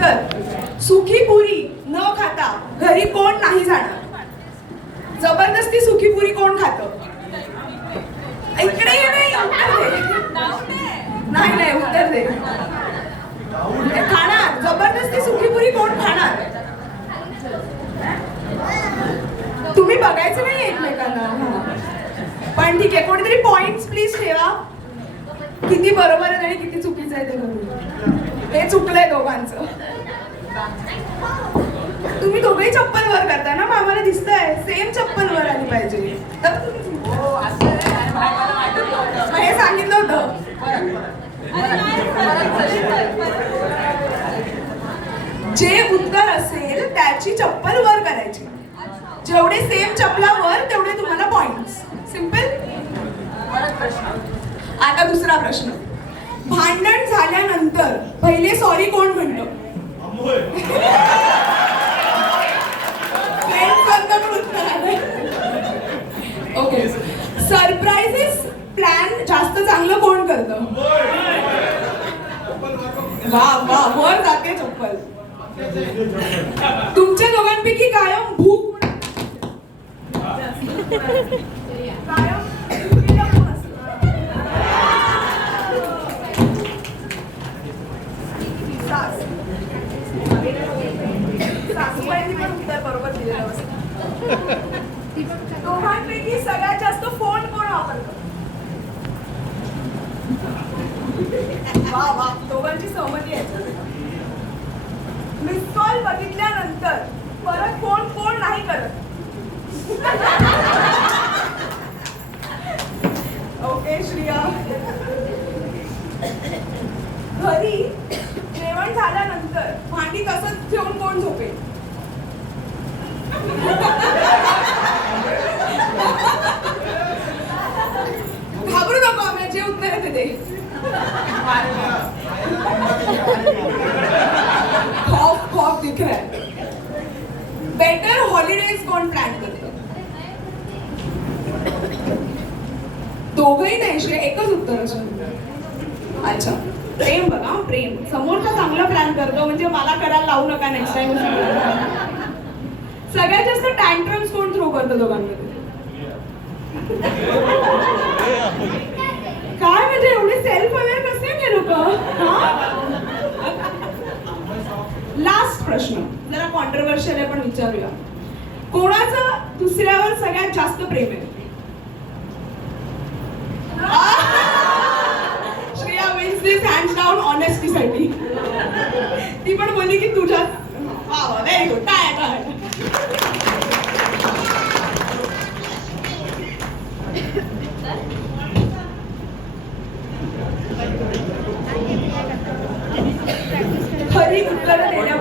तर सुखी पुरी न खाता घरी कोण नाही जाणार? जबरदस्ती सुखी पुरी कोण खातं? इकडे ये, नाही नाही उत्तर दे. खाणार जबरदस्ती सुखी पुरी कोण खाणार? तुम्ही बघायचं नाही एकमेकांना. पण ठीक आहे, कोणीतरी पॉइंट्स प्लीज ठेवा. किती बरोबर आहे आणि किती चुकीचं आहे ते बघू. हे चुकलंय दोघांचं. तुम्ही दोघेही चप्पल वर करताय ना, मग आम्हाला दिसतंय सेम चप्पल वर आली पाहिजे. तर हे सांगितलं होतं. जे उत्तर असेल त्याची चप्पल वर करायची. जेवढे सेम चप्पला वर तेवढे तुम्हाला पॉइंट्स. सिंपल. आता दुसरा प्रश्न. भांडण झाल्यानंतर पहिले सॉरी कोण म्हणतं? ओके. सरप्राईजेस प्लॅन जास्त चांगलं कोण करतं? वा वा, वर जाते चप्पल. तुमच्या दोघांपैकी कायम भूक बरोबर दिलेलं असतं. दोघांपैकी सगळ्यात जास्त फोन कोण वापरतो? वा वा, दोघांची सहमती आहे. मिस कॉल बघितल्यानंतर परत फोन कोण नाही करत? ओके श्रिया. घरी जेवण झाल्यानंतर भांडी तसंच ठेवून कोण झोपेल? घाबरू नको, आम्ही जे उत्तर येते ते. खौफ खौफ दिख रहा है. बेटर हॉलिडेज कोण प्लॅन करतं? दोघंही नाही, एकच उत्तर असेल. अच्छा, प्रेम बघा, प्रेम. समोरचा चांगला प्लॅन करतो म्हणजे मला करायला लावू नका नेक्स्ट टाइम. सगळ्यात जास्त टँट्रम्स कोण थ्रो करतं दोघांमध्ये? काय म्हणजे एवढे सेल्फ अवेअर कसे ते लोक? लास्ट प्रश्न जरा कॉन्ट्रोवर्शियल आहे पण विचारूया. कोणाचं दुसऱ्यावर सगळ्यात जास्त प्रेम आहे? श्रेया विन्स दिस हँड्स डाऊन ऑनेस्टीसाठी. ती पण बोलली की तुझ्या. Very good. काय काय खरी उत्तरं देण्यामध्ये